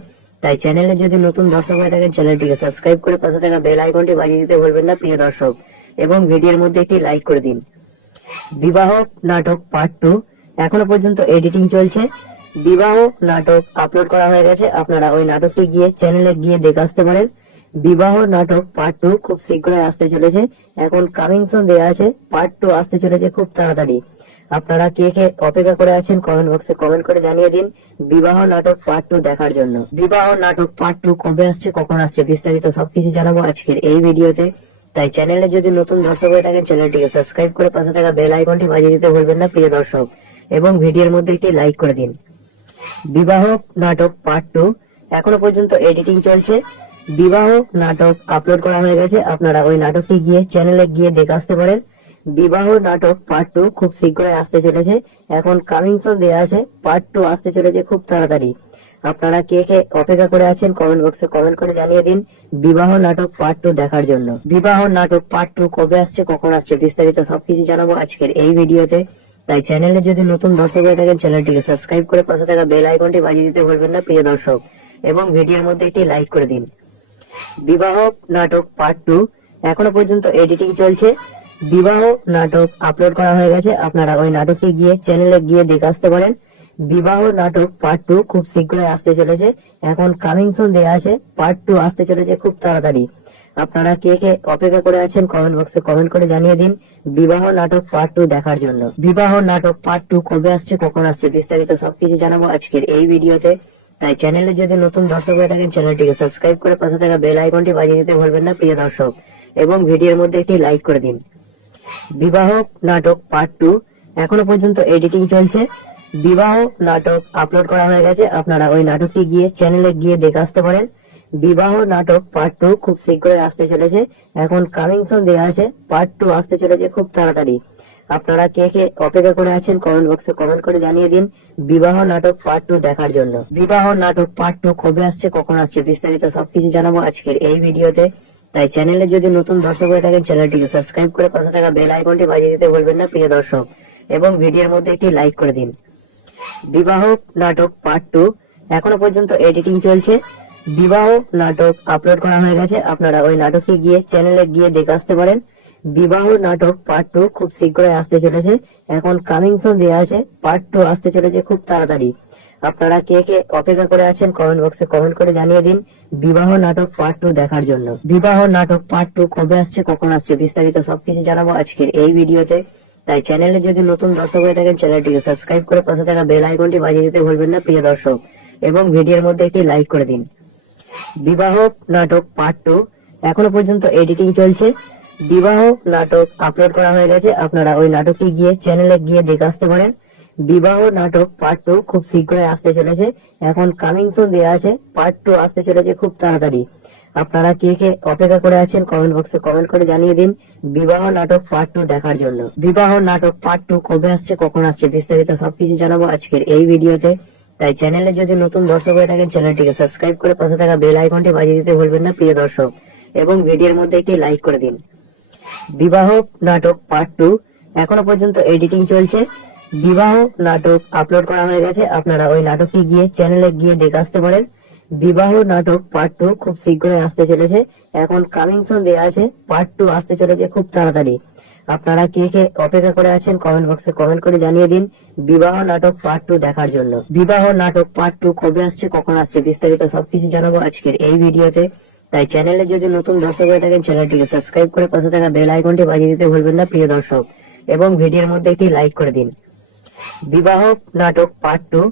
তাই চ্যানেলে যদি নতুন দর্শক হয়ে থাকেন চ্যানেলটিকে সাবস্ক্রাইব করে পাশে থাকা বেল আইকনটি বাজিয়ে দিতে ভুলবেন না প্রিয় দর্শক, এবং ভিডিওর মধ্যে একটি লাইক করে দিন। বিবাহ নাটক পার্ট 2 এখনো পর্যন্ত এডিটিং চলছে। বিবাহ নাটক আপলোড করা হয়ে গেছে, আপনারা ওই নাটকটি গিয়ে চ্যানেলে গিয়ে দেখে আসতে পারেন। বিবাহ নাটক পার্ট 2 খুব শীঘ্রই আসতে চলেছে, এখন কামিং সুন দেওয়া আছে, পার্ট 2 আসতে চলেছে খুব তাড়াতাড়ি। আপনারা কে কে অপেক্ষা করে আছেন কমেন্ট বক্সে কমেন্ট করে জানিয়ে দিন বিবাহ নাটক পার্ট 2 দেখার জন্য। বিবাহ নাটক পার্ট 2 কবে আসছে, কখন আসছে, বিস্তারিত সবকিছু জানাবো আজকের এই ভিডিওতে। তাই চ্যানেলে যদি নতুন দর্শক হয়ে থাকেন চ্যানেলটিকে সাবস্ক্রাইব করে পাশে থাকা বেল আইকনটি বাজিয়ে দিতে ভুলবেন না প্রিয় দর্শক, এবং ভিডিওর মধ্যে একটি লাইক করে দিন। বিবাহ নাটক পার্ট 2 এখনো পর্যন্ত এডিটিং চলছে। বিবাহ নাটক আপলোড করা হয়ে গেছে, আপনারা ওই নাটকটি গিয়ে চ্যানেলে গিয়ে দেখে আসতে পারেন। বিবাহ নাটক পার্ট 2 খুব শীঘ্রই আসতে চলেছে, এখন কামিং সুন দেওয়া আছে, পার্ট 2 আসতে চলেছে খুব তাড়াতাড়ি। আপনারা কে কে অপেক্ষা করে আছেন কমেন্ট বক্সে কমেন্ট করে জানিয়ে দিন বিবাহ নাটক পার্ট 2 দেখার জন্য। বিবাহ নাটক পার্ট 2 কবে আসছে, কখন আসছে, বিস্তারিত সবকিছু জানাবো আজকের এই ভিডিওতে। তাই চ্যানেলে যদি নতুন দর্শক হয়ে থাকেন চ্যানেলটিকে সাবস্ক্রাইব করে পাশে থাকা বেল আইকনটি বাজিয়ে দিতে ভুলবেন না প্রিয় দর্শক, এবং ভিডিওর মধ্যে একটি লাইক করে দিন। বিবাহ নাটক পার্ট 2 এখনো পর্যন্ত এডিটিং চলছে। বিবাহ নাটক আপলোড করা হয়ে গেছে, আপনারা ওই নাটকটি গিয়ে চ্যানেলে গিয়ে দেখে আসতে পারেন। বিবাহ নাটক পার্ট 2 খুব শীঘ্রই আসতে চলেছে, এখন কামিং সুন দেওয়া আছে, পার্ট 2 আসতে চলেছে খুব তাড়াতাড়ি। আপনারা কে কে অপেক্ষা করে আছেন কমেন্ট বক্সে কমেন্ট করে জানিয়ে দিন বিবাহ নাটক পার্ট 2 দেখার জন্য। বিবাহ নাটক পার্ট 2 কবে আসছে, কখন আসছে, বিস্তারিত সবকিছু জানাবো আজকের এই ভিডিওতে। তাই চ্যানেলে যদি নতুন দর্শক হয়ে থাকেন চ্যানেলটিকে সাবস্ক্রাইব করে পাশে থাকা বেল আইকনটি বাজিয়ে দিতে ভুলবেন না প্রিয় দর্শক, এবং ভিডিওর মধ্যে একটি লাইক করে দিন। বিবাহ নাটক পার্ট 2 এখনো পর্যন্ত এডিটিং চলছে। বিবাহ নাটক আপলোড করা হয়ে গেছে, আপনারা ওই নাটকটি গিয়ে চ্যানেলে গিয়ে দেখে আসতে পারেন। বিবাহ নাটক পার্ট 2 খুব শীঘ্রই আসতে চলেছে। এখন কামিং সুন দেওয়া আছে, পার্ট 2 আসতে চলেছে খুব তাড়াতাড়ি। আপনারা কে কে অপেক্ষা করে আছেন কমেন্ট বক্সে কমেন্ট করে জানিয়ে দিন বিবাহ নাটক পার্ট 2 দেখার জন্য। বিবাহ নাটক পার্ট 2 কবে আসছে, কখন আসছে, বিস্তারিত সবকিছু জানাবো আজকের এই ভিডিওতে। তাই চ্যানেলে যদি নতুন দর্শক হয়ে থাকেন চ্যানেলটিকে সাবস্ক্রাইব করে পাশে থাকা বেল আইকনটি বাজিয়ে দিতে ভুলবেন না প্রিয় দর্শক, এবং ভিডিওর মধ্যে একটি লাইক করে দিন। বিবাহ নাটক পার্ট 2 এখনো পর্যন্ত এডিটিং চলছে। বিবাহ নাটক আপলোড করা হয়ে গেছে, আপনারা ওই নাটকটি গিয়ে চ্যানেলে গিয়ে দেখে আসতে পারেন। বিবাহ নাটক পার্ট 2 খুব শীঘ্রই আসতে চলেছে। এখন কামিং সুন দেওয়া আছে, পার্ট 2 আসতে চলেছে খুব তাড়াতাড়ি। আপনারা কে কে অপেক্ষা করে আছেন কমেন্ট বক্সে কমেন্ট করে জানিয়ে দিন বিবাহ নাটক পার্ট 2 দেখার জন্য। বিবাহ নাটক পার্ট 2 কবে আসছে, কখন আসছে, বিস্তারিত সবকিছু জানাবো আজকের এই ভিডিওতে। তাই চ্যানেলে যদি নতুন দর্শক হয়ে থাকেন চ্যানেলটিকে সাবস্ক্রাইব করে পাশে থাকা বেল আইকনটি বাজিয়ে দিতে ভুলবেন না প্রিয় দর্শক, এবং ভিডিওর মধ্যে একটি লাইক করে দিন। বিবাহ নাটক পার্ট 2 এখনো পর্যন্ত এডিটিং চলছে। বিবাহ নাটক আপলোড করা হয়ে গেছে, আপনারা ওই নাটকটি গিয়ে চ্যানেলে গিয়ে দেখে আসতে পারেন। বিবাহ নাটক পার্ট 2 খুব শীঘ্রই আসতে চলেছে। এখন কামিং সুন দেওয়া আছে, পার্ট 2 আসতে চলেছে খুব তাড়াতাড়ি। আপনারা কে কে অপেক্ষা করে আছেন কমেন্ট বক্সে কমেন্ট করে জানিয়ে দিন বিবাহ নাটক পার্ট 2 দেখার জন্য। বিবাহ নাটক পার্ট 2 কবে আসছে, কখন আসছে, বিস্তারিত সবকিছু জানাবো আজকের এই ভিডিওতে। তাই চ্যানেলে যদি নতুন দর্শক হয়ে থাকেন চ্যানেলটিকে সাবস্ক্রাইব করে পাশে থাকা বেল আইকনটি বাজিয়ে দিতে ভুলবেন না প্রিয় দর্শক, এবং ভিডিওর মধ্যে একটি লাইক করে দিন। বিবাহ নাটক পার্ট 2 এখনো পর্যন্ত এডিটিং চলছে। বিবাহ নাটক আপলোড করা হয়ে গেছে, আপনারা ওই নাটকটি গিয়ে চ্যানেলে গিয়ে দেখে আসতে পারেন। বিবাহ নাটক পার্ট 2 খুব শীঘ্রই আসতে চলেছে। এখন কামিং সুন দেওয়া আছে, পার্ট 2 আসতে চলেছে খুব তাড়াতাড়ি। আপনারা কে কে অপেক্ষা করে আছেন কমেন্ট বক্সে কমেন্ট করে জানিয়ে দিন বিবাহ নাটক পার্ট 2 দেখার জন্য। বিবাহ নাটক পার্ট 2 কবে আসছে, কখন আসছে, বিস্তারিত সবকিছু জানাবো আজকের এই ভিডিওতে। তাই চ্যানেলে যদি নতুন দর্শক হয়ে থাকেন চ্যানেলটিকে সাবস্ক্রাইব করে পাশে থাকা বেল আইকনটি বাজিয়ে দিতে ভুলবেন না প্রিয় দর্শক, এবং ভিডিওর মধ্যে একটি লাইক করে দিন। বিবাহ নাটক পার্ট 2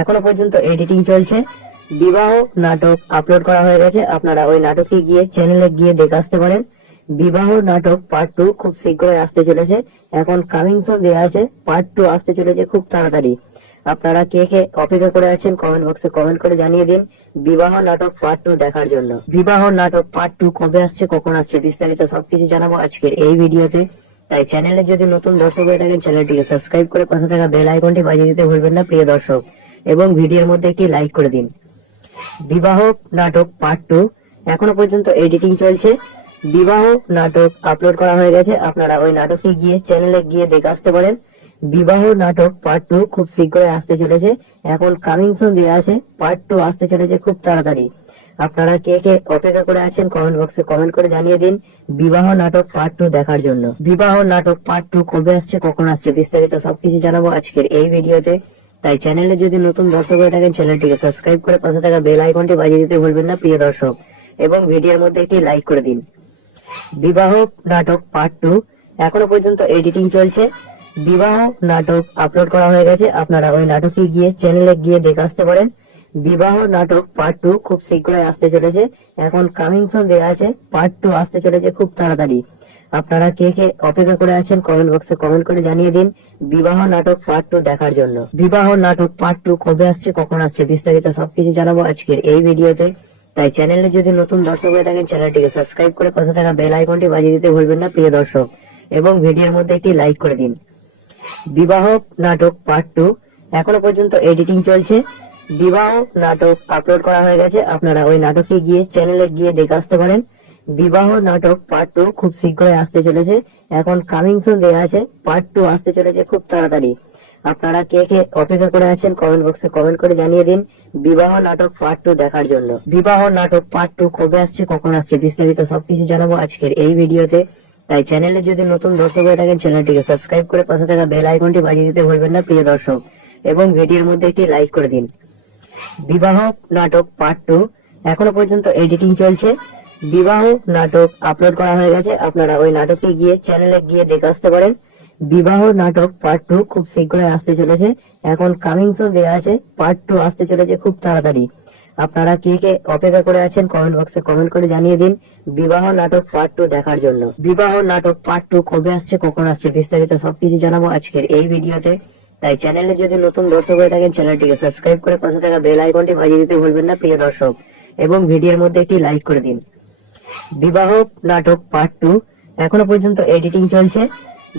এখনো পর্যন্ত এডিটিং চলছে। বিবাহ নাটক আপলোড করা হয়ে গেছে, আপনারা ওই নাটকটি গিয়ে চ্যানেলে গিয়ে দেখে আসতে পারেন। বিবাহ নাটক পার্ট 2 খুব শীঘ্রই আসতে চলেছে। এখন কামিং সুন দেওয়া আছে, পার্ট 2 আসতে চলেছে খুব তাড়াতাড়ি। আপনারা কে কে অপেক্ষা করে আছেন কমেন্ট বক্সে কমেন্ট করে জানিয়ে দিন বিবাহ নাটক পার্ট 2 দেখার জন্য। বিবাহ নাটক পার্ট 2 কবে আসছে, কখন আসছে, বিস্তারিত সবকিছু জানাবো আজকের এই ভিডিওতে। তাই চ্যানেলে যদি নতুন দর্শক হয়ে থাকেন চ্যানেলটিকে সাবস্ক্রাইব করে পাশে থাকা বেল আইকনটি বাজিয়ে দিতে ভুলবেন না প্রিয় দর্শক, এবং ভিডিওর মধ্যে একটি লাইক করে দিন। বিবাহ নাটক পার্ট 2 এখনো পর্যন্ত এডিটিং চলছে। বিবাহ নাটক আপলোড করা হয়ে গেছে, আপনারা ওই নাটকটি গিয়ে চ্যানেলে গিয়ে দেখে আসতে পারেন। বিবাহ নাটক পার্ট 2 খুব শীঘ্রই আসতে চলেছে। এখন কামিং সুন দেওয়া আছে, পার্ট 2 আসতে চলেছে খুব তাড়াতাড়ি। আপনারা কে কে অপেক্ষা করে আছেন কমেন্ট বক্সে কমেন্ট করে জানিয়ে দিন বিবাহ নাটক পার্ট 2 দেখার জন্য। বিবাহ নাটক পার্ট 2 কবে আসছে, কখন আসছে, বিস্তারিত সবকিছু জানাবো আজকের এই ভিডিওতে। তাই চ্যানেলে যদি নতুন দর্শক হয়ে থাকেন চ্যানেলটিকে সাবস্ক্রাইব করে পাশে থাকা বেল আইকনটি বাজিয়ে দিতে ভুলবেন না প্রিয় দর্শক, এবং ভিডিওর মধ্যে একটি লাইক করে দিন। বিবাহ নাটক পার্ট 2 এখনো পর্যন্ত এডিটিং চলছে। বিবাহ নাটক আপলোড করা হয়ে গেছে, আপনারা ওই নাটকটি গিয়ে চ্যানেলে গিয়ে দেখে আসতে পারেন। বিবাহ নাটক পার্ট 2 খুব শীঘ্রই আসতে চলেছে। এখন কামিং সুন দেওয়া আছে, পার্ট 2 আসতে চলেছে খুব তাড়াতাড়ি। আপনারা কে কে অপেক্ষা করে আছেন কমেন্ট বক্সে কমেন্ট করে জানিয়ে দিন বিবাহ নাটক পার্ট 2 দেখার জন্য। বিবাহ নাটক পার্ট 2 কবে আসছে, কখন আসছে, বিস্তারিত সবকিছু জানাবো আজকের এই ভিডিওতে। তাই চ্যানেলে যদি নতুন দর্শক হয়ে থাকেন চ্যানেলটিকে সাবস্ক্রাইব করে পাশে থাকা বেল আইকনটি বাজিয়ে দিতে ভুলবেন না প্রিয় দর্শক, এবং ভিডিওর মধ্যে একটি লাইক করে দিন। বিবাহ নাটক পার্ট 2 এখনো পর্যন্ত এডিটিং চলছে। বিবাহ নাটক আপলোড করা হয়ে গেছে, আপনারা ওই নাটকটি গিয়ে চ্যানেলে গিয়ে দেখে আসতে পারেন। বিবাহ নাটক পার্ট 2 খুব শীঘ্রই আসতে চলেছে। এখন কামিং সুন দেওয়া আছে, পার্ট 2 আসতে চলেছে খুব তাড়াতাড়ি। আপনারা কে কে অপেক্ষা করে আছেন কমেন্ট বক্সে কমেন্ট করে জানিয়ে দিন বিবাহ নাটক পার্ট 2 দেখার জন্য। বিবাহ নাটক পার্ট 2 কবে আসছে, কখন আসছে, বিস্তারিত সবকিছু জানাবো আজকের এই ভিডিওতে। তাই চ্যানেলে যদি নতুন দর্শক হয়ে থাকেন চ্যানেলটিকে সাবস্ক্রাইব করে পাশে থাকা বেল আইকনটি বাজিয়ে দিতে ভুলবেন না প্রিয় দর্শক, এবং ভিডিওর মধ্যে একটি লাইক করে দিন। বিবাহ নাটক পার্ট 2 এখনো পর্যন্ত এডিটিং চলছে। বিবাহ নাটক আপলোড করা হয়ে গেছে, আপনারা ওই নাটকটি গিয়ে চ্যানেলে গিয়ে দেখে আসতে পারেন। বিবাহ নাটক পার্ট 2 খুব শীঘ্রই আসতে চলেছে। এখন কামিং সুন দেওয়া আছে, পার্ট 2 আসতে চলেছে খুব তাড়াতাড়ি। আপনারা কে কে অপেক্ষা করে আছেন কমেন্ট বক্সে কমেন্ট করে জানিয়ে দিন বিবাহ নাটক পার্ট 2 দেখার জন্য। বিবাহ নাটক পার্ট 2 কবে আসছে, কখন আসছে, বিস্তারিত সবকিছু জানাবো আজকের এই ভিডিওতে। তাই চ্যানেলে যদি নতুন দর্শক হয়ে থাকেন চ্যানেলটিকে সাবস্ক্রাইব করে পাশে থাকা বেল আইকনটি বাজিয়ে দিতে ভুলবেন না প্রিয় দর্শক, এবং ভিডিওর মধ্যে একটি লাইক করে দিন। বিবাহ নাটক পার্ট 2 এখনো পর্যন্ত এডিটিং চলছে।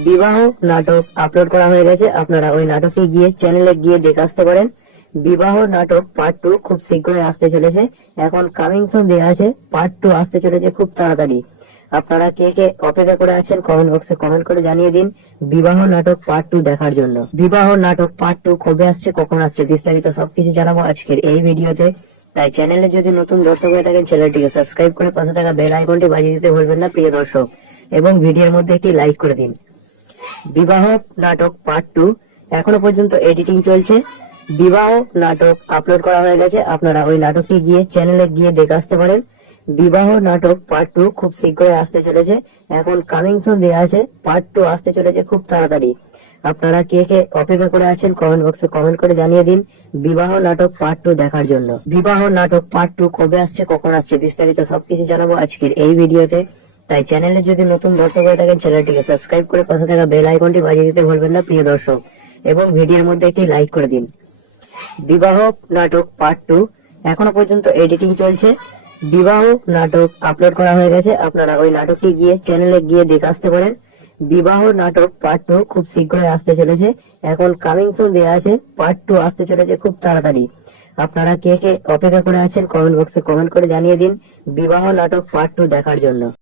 বিবাহ নাটক আপলোড করা হয়ে গেছে, আপনারা ওই নাটকটি গিয়ে চ্যানেলে গিয়ে দেখে আসতে পারেন। বিবাহ নাটক পার্ট 2 খুব শীঘ্রই আসতে চলেছে, এখন কামিং সুন দেওয়া আছে, পার্ট 2 আসতে চলেছে খুব তাড়াতাড়ি। আপনারা কে কে অপেক্ষা করে আছেন কমেন্ট বক্সে কমেন্ট করে জানিয়ে দিন বিবাহ নাটক পার্ট 2 দেখার জন্য। বিবাহ নাটক পার্ট 2 কবে আসছে, কখন আসছে, বিস্তারিত সবকিছু জানাবো আজকের এই ভিডিওতে। তাই চ্যানেলে যদি নতুন দর্শক হয়ে থাকেন চ্যানেলটিকে সাবস্ক্রাইব করে পাশে থাকা বেল আইকনটি বাজিয়ে দিতে ভুলবেন না প্রিয় দর্শক, এবং ভিডিওর মধ্যে একটি লাইক করে দিন। বিবাহ নাটক পার্ট 2 এখনো পর্যন্ত এডিটিং চলছে। বিবাহ নাটক আপলোড করা হয়ে গেছে, আপনারা ওই নাটকটি গিয়ে চ্যানেলে গিয়ে দেখে আসতে পারেন। বিবাহ নাটক পার্ট 2 খুব শীঘ্রই আসতে চলেছে, এখন কামিং সুন দেওয়া আছে, পার্ট 2 আসতে চলেছে খুব তাড়াতাড়ি। আপনারা কে কে অপেক্ষা করে আছেন কমেন্ট বক্সে কমেন্ট করে জানিয়ে দিন বিবাহ নাটক পার্ট 2 দেখার জন্য। বিবাহ নাটক পার্ট 2 কবে আসছে, কখন আসছে, বিস্তারিত সবকিছু জানাবো আজকের এই ভিডিওতে। তাই চ্যানেলে যদি নতুন দর্শক হয়ে থাকেন চ্যানেলটিকে সাবস্ক্রাইব করে পাশে থাকা বেল আইকনটি বাজিয়ে দিতে ভুলবেন না প্রিয় দর্শক, এবং ভিডিওর মধ্যে একটি লাইক করে দিন। বিবাহ নাটক পার্ট 2 এখনো পর্যন্ত এডিটিং চলছে। বিবাহ নাটক আপলোড করা হয়ে গেছে, আপনারা ওই নাটকটি গিয়ে চ্যানেলে গিয়ে দেখে আসতে পারেন। বিবাহ নাটক পার্ট 2 খুব শীঘ্রই আসতে চলেছে, এখন কামিং সুন দেওয়া আছে, পার্ট 2 আসতে চলেছে খুব তাড়াতাড়ি। আপনারা কে কে অপেক্ষা করে আছেন কমেন্ট বক্সে কমেন্ট করে জানিয়ে দিন বিবাহ নাটক পার্ট 2 দেখার জন্য।